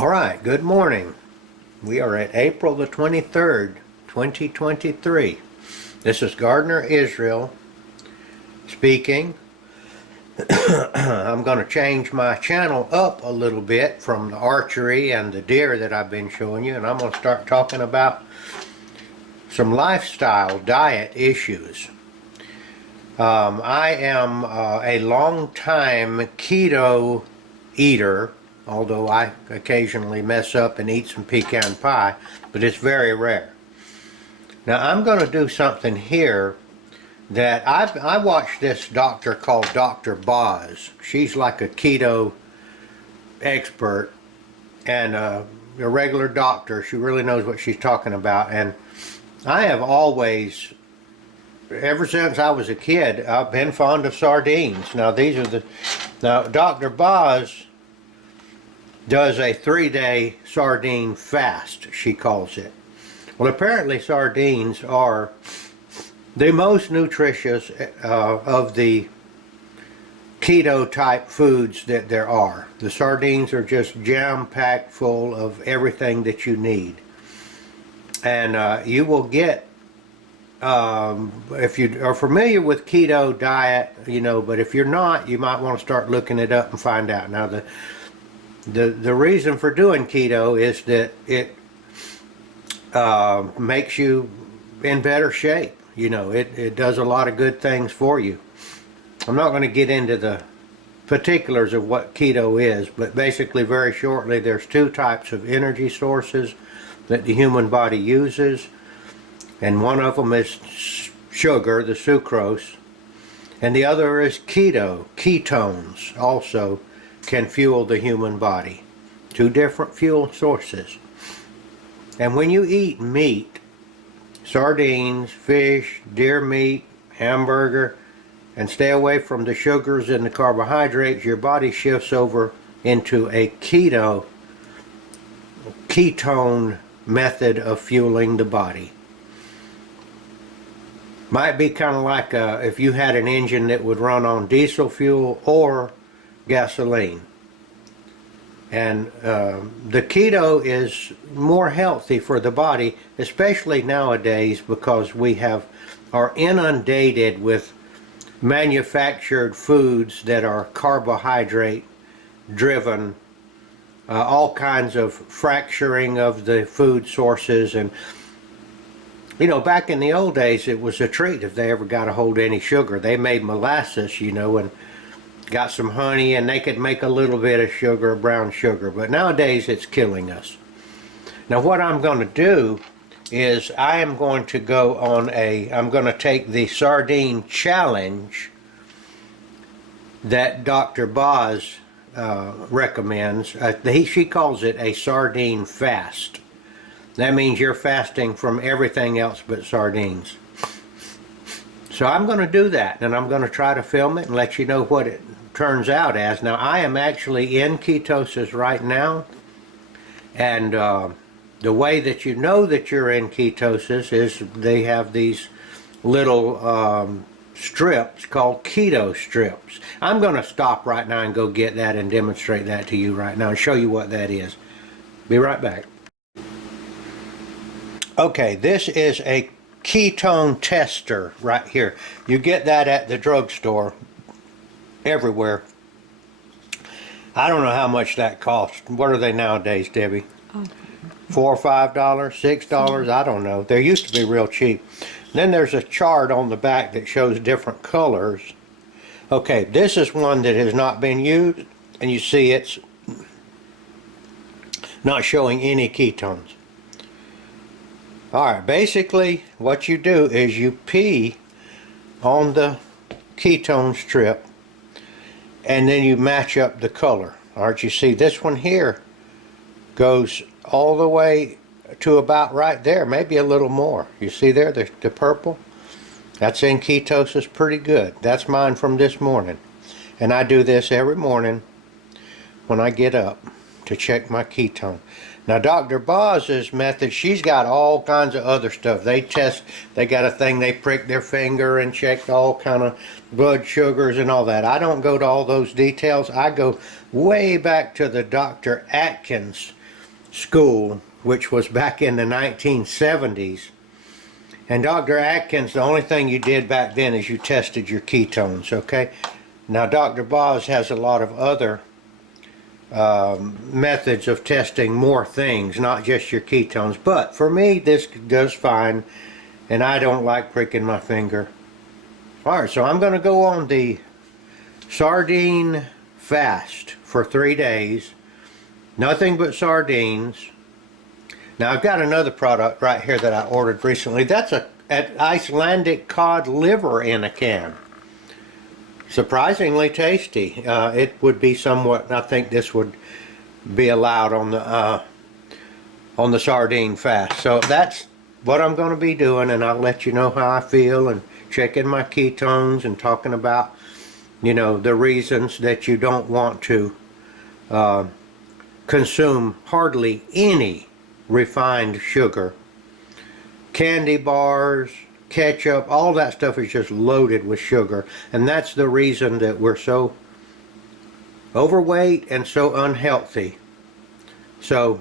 All right, good morning. We are at April the 23rd, 2023. This is Gardener Israel speaking. I'm going to change my channel up a little bit from the archery and the deer that I've been showing you, and I'm going to start talking about some lifestyle diet issues. I am a long time keto eater, although I occasionally mess up and eat some pecan pie, but it's very rare. Now I'm going to do something here that I watched this doctor called Dr. Boz. She's like a keto expert and a regular doctor. She really knows what she's talking about, and I have always, ever since I was a kid, I've been fond of sardines. Now Dr. Boz does a 3-day sardine fast, she calls it. Well, apparently sardines are the most nutritious of the keto type foods that there are. The sardines are just jam-packed full of everything that you need. And you will get, if you are familiar with keto diet, but if you're not, you might want to start looking it up and find out. Now the reason for doing keto is that it makes you in better shape. It does a lot of good things for you. I'm not going to get into the particulars of what keto is, but basically, very shortly, there's two types of energy sources that the human body uses, and one of them is sugar, the sucrose, and the other is ketones also can fuel the human body. Two different fuel sources. And when you eat meat, sardines, fish, deer meat, hamburger, and stay away from the sugars and the carbohydrates, your body shifts over into a ketone method of fueling the body. Might be kind of like if you had an engine that would run on diesel fuel or gasoline. And the keto is more healthy for the body, especially nowadays, because we are inundated with manufactured foods that are carbohydrate driven, all kinds of fracturing of the food sources. And back in the old days, it was a treat if they ever got a hold of any sugar. They made molasses, and got some honey, and they could make a little bit of sugar, brown sugar. But nowadays it's killing us. Now what I'm going to do is I am going to go on I'm going to take the sardine challenge that Dr. Boz recommends. She calls it a sardine fast. That means you're fasting from everything else but sardines. So I'm going to do that, and I'm going to try to film it and let you know what it turns out as. Now I am actually in ketosis right now, and the way that you know that you're in ketosis is they have these little strips called keto strips. I'm going to stop right now and go get that and demonstrate that to you right now and show you what that is. Be right back. Okay, this is a ketone tester right here. You get that at the drugstore everywhere. I don't know how much that costs. What are they nowadays, Debbie? $4 or $5, $6? I don't know. They used to be real cheap. Then there's a chart on the back that shows different colors. Okay, this is one that has not been used, and you see it's not showing any ketones. Alright, basically what you do is you pee on the ketone strip, and then you match up the color. Alright, you see this one here goes all the way to about right there, maybe a little more. You see there, the purple? That's in ketosis pretty good. That's mine from this morning. And I do this every morning when I get up to check my ketone. Now Dr. Boz's method, she's got all kinds of other stuff. They got a thing, they prick their finger and check all kind of blood sugars and all that. I don't go to all those details. I go way back to the Dr. Atkins school, which was back in the 1970s. And Dr. Atkins, the only thing you did back then is you tested your ketones, okay? Now Dr. Boz has a lot of other methods of testing more things, not just your ketones. But for me, this does fine, and I don't like pricking my finger. All right, so I'm going to go on the sardine fast for 3 days. Nothing but sardines. Now I've got another product right here that I ordered recently. That's an Icelandic cod liver in a can. Surprisingly tasty. It would be somewhat, I think this would be allowed on the sardine fast. So that's what I'm going to be doing, and I'll let you know how I feel, and checking my ketones and talking about, you know, the reasons that you don't want to consume hardly any refined sugar. Candy bars, ketchup, all that stuff is just loaded with sugar, and that's the reason that we're so overweight and so unhealthy. So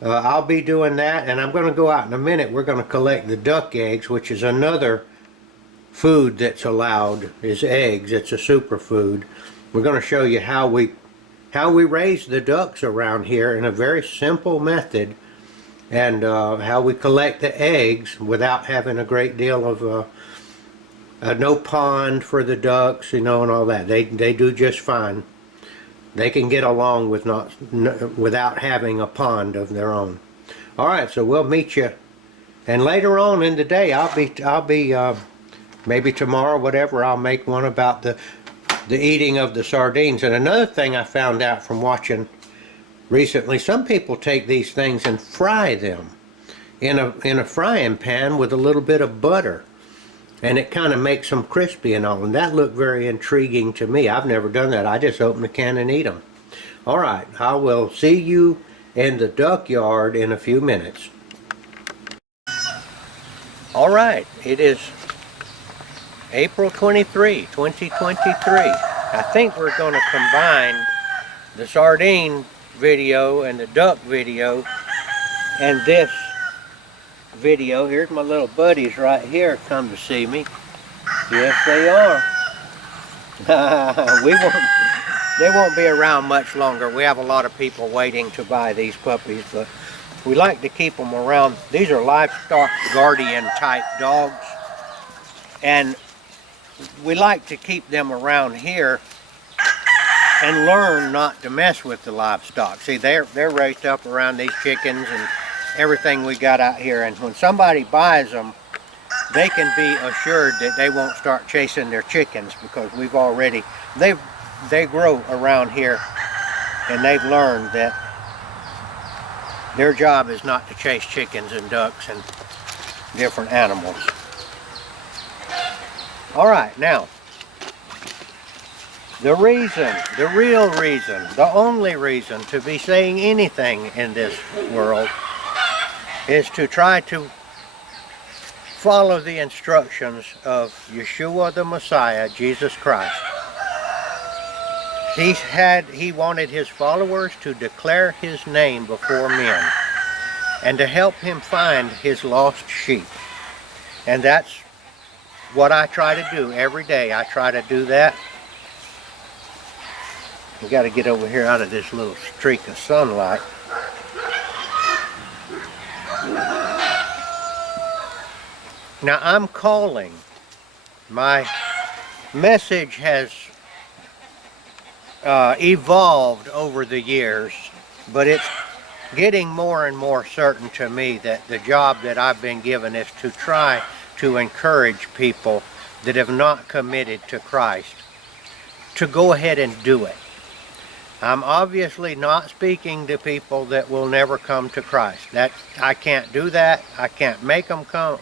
I'll be doing that, and I'm going to go out in a minute. We're going to collect the duck eggs, which is another food that's allowed, is eggs. It's a superfood. We're going to show you how we raise the ducks around here in a very simple method, and how we collect the eggs without having a great deal of no pond for the ducks, you know, and all that. They do just fine. They can get along with without having a pond of their own. All right, so we'll meet you, and later on in the day, I'll be maybe tomorrow, whatever. I'll make one about the eating of the sardines. And another thing I found out from watching recently, some people take these things and fry them in a frying pan with a little bit of butter, and it kind of makes them crispy and all, and that looked very intriguing to me. I've never done that. I just open the can and eat them. All right, I will see you in the duck yard in a few minutes. All right, it is April 23, 2023. I think we're going to combine the sardine video and the duck video and this video. Here's my little buddies right here come to see me. Yes, they are. They won't be around much longer. We have a lot of people waiting to buy these puppies, but we like to keep them around. These are livestock guardian type dogs, and we like to keep them around here and learn not to mess with the livestock. See, they're raised up around these chickens and everything we got out here, and when somebody buys them, they can be assured that they won't start chasing their chickens, because we've already, they grow around here, and they've learned that their job is not to chase chickens and ducks and different animals. All right, now, the real reason, the only reason to be saying anything in this world is to try to follow the instructions of Yeshua the Messiah, Jesus Christ. He wanted his followers to declare his name before men and to help him find his lost sheep. And that's what I try to do every day. I try to do that. We got to get over here out of this little streak of sunlight. Now I'm calling. My message has evolved over the years, but it's getting more and more certain to me that the job that I've been given is to try to encourage people that have not committed to Christ to go ahead and do it. I'm obviously not speaking to people that will never come to Christ. That I can't do that. I can't make them come.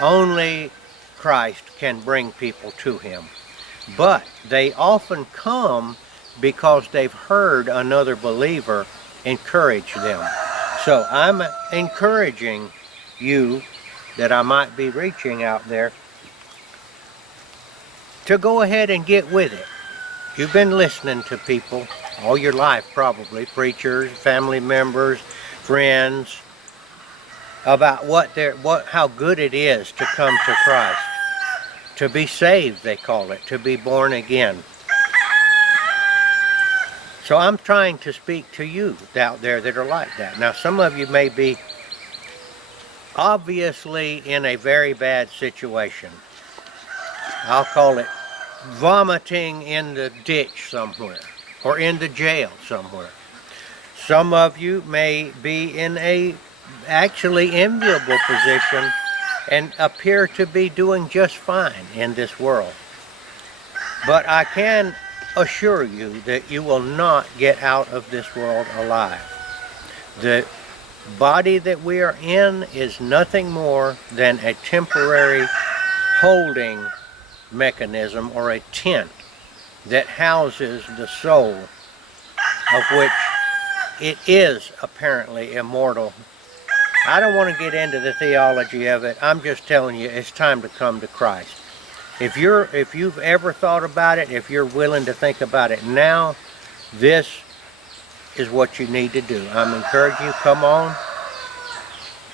Only Christ can bring people to him. But they often come because they've heard another believer encourage them. So I'm encouraging you that I might be reaching out there to go ahead and get with it You've been listening to people all your life, probably, preachers, family members, friends, about how good it is to come to Christ. To be saved, they call it, to be born again. So I'm trying to speak to you out there that are like that. Now, some of you may be obviously in a very bad situation. I'll call it vomiting in the ditch somewhere, or in the jail somewhere. Some of you may be in a actually enviable position and appear to be doing just fine in this world. But I can assure you that you will not get out of this world alive. The body that we are in is nothing more than a temporary holding mechanism, or a tent that houses the soul, of which it is apparently immortal. I don't want to get into the theology of it. I'm just telling you, it's time to come to Christ. If you've ever thought about it, if you're willing to think about it now, this is what you need to do. I'm encouraging you, come on.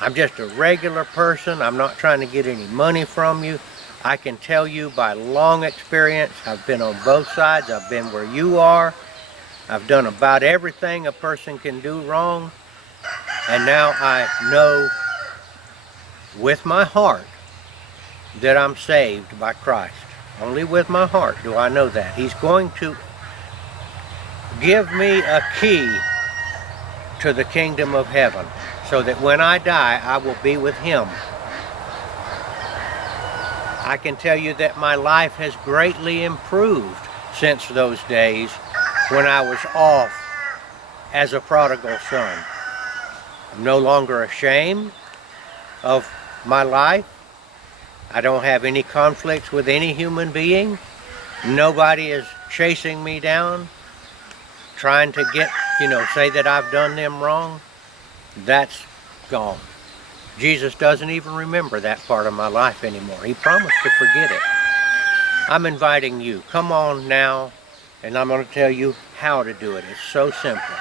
I'm just a regular person. I'm not trying to get any money from you. I can tell you by long experience, I've been on both sides. I've been where you are. I've done about everything a person can do wrong. And now I know with my heart that I'm saved by Christ. Only with my heart do I know that. He's going to give me a key to the kingdom of heaven, so that when I die, I will be with Him. I can tell you that my life has greatly improved since those days when I was off as a prodigal son. I'm no longer ashamed of my life. I don't have any conflicts with any human being. Nobody is chasing me down, trying to say that I've done them wrong. That's gone. Jesus doesn't even remember that part of my life anymore. He promised to forget it. I'm inviting you, come on now, and I'm going to tell you how to do it. It's so simple.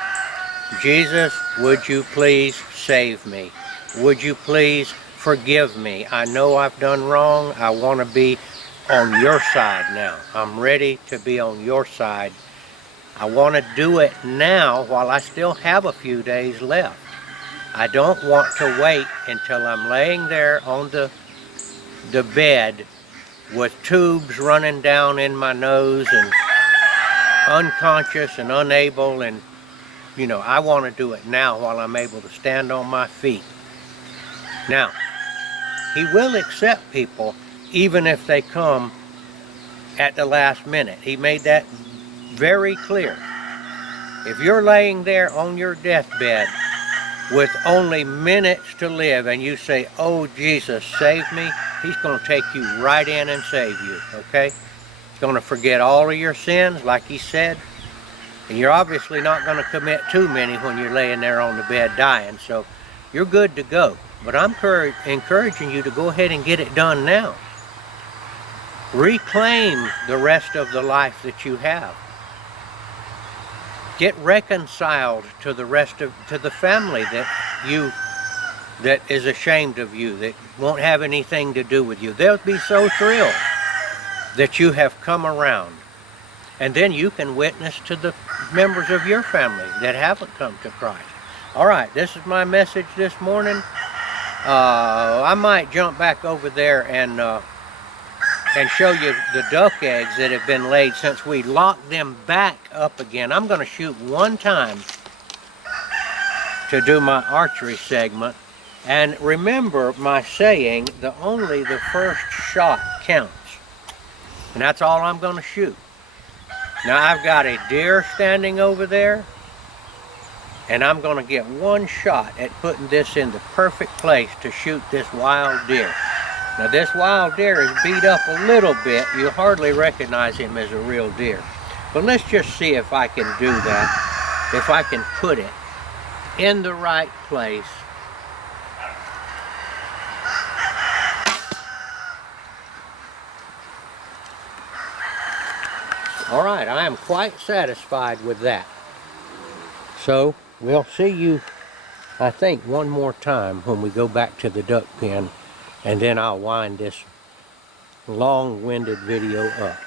Jesus, would you please save me? Would you please forgive me? I know I've done wrong. I want to be on your side now. I'm ready to be on your side. I want to do it now while I still have a few days left. I don't want to wait until I'm laying there on the bed with tubes running down in my nose and unconscious and unable, and I want to do it now while I'm able to stand on my feet. Now, He will accept people even if they come at the last minute. He made that very clear. If you're laying there on your deathbed with only minutes to live and you say, "Oh, Jesus, save me," He's going to take you right in and save you, okay? He's going to forget all of your sins, like He said. And you're obviously not going to commit too many when you're laying there on the bed dying, so you're good to go. But I'm encouraging you to go ahead and get it done now. Reclaim the rest of the life that you have. Get reconciled to the family that is ashamed of you, that won't have anything to do with you. They'll be so thrilled that you have come around. And then you can witness to the members of your family that haven't come to Christ. All right, this is my message this morning. I might jump back over there and show you the duck eggs that have been laid since we locked them back up again. I'm going to shoot one time to do my archery segment. And remember my saying, only the first shot counts. And that's all I'm going to shoot. Now I've got a deer standing over there, and I'm going to get one shot at putting this in the perfect place to shoot this wild deer. Now this wild deer is beat up a little bit. You'll hardly recognize him as a real deer. But let's just see if I can do that, if I can put it in the right place. All right, I am quite satisfied with that. So we'll see you, I think, one more time when we go back to the duck pen, and then I'll wind this long-winded video up.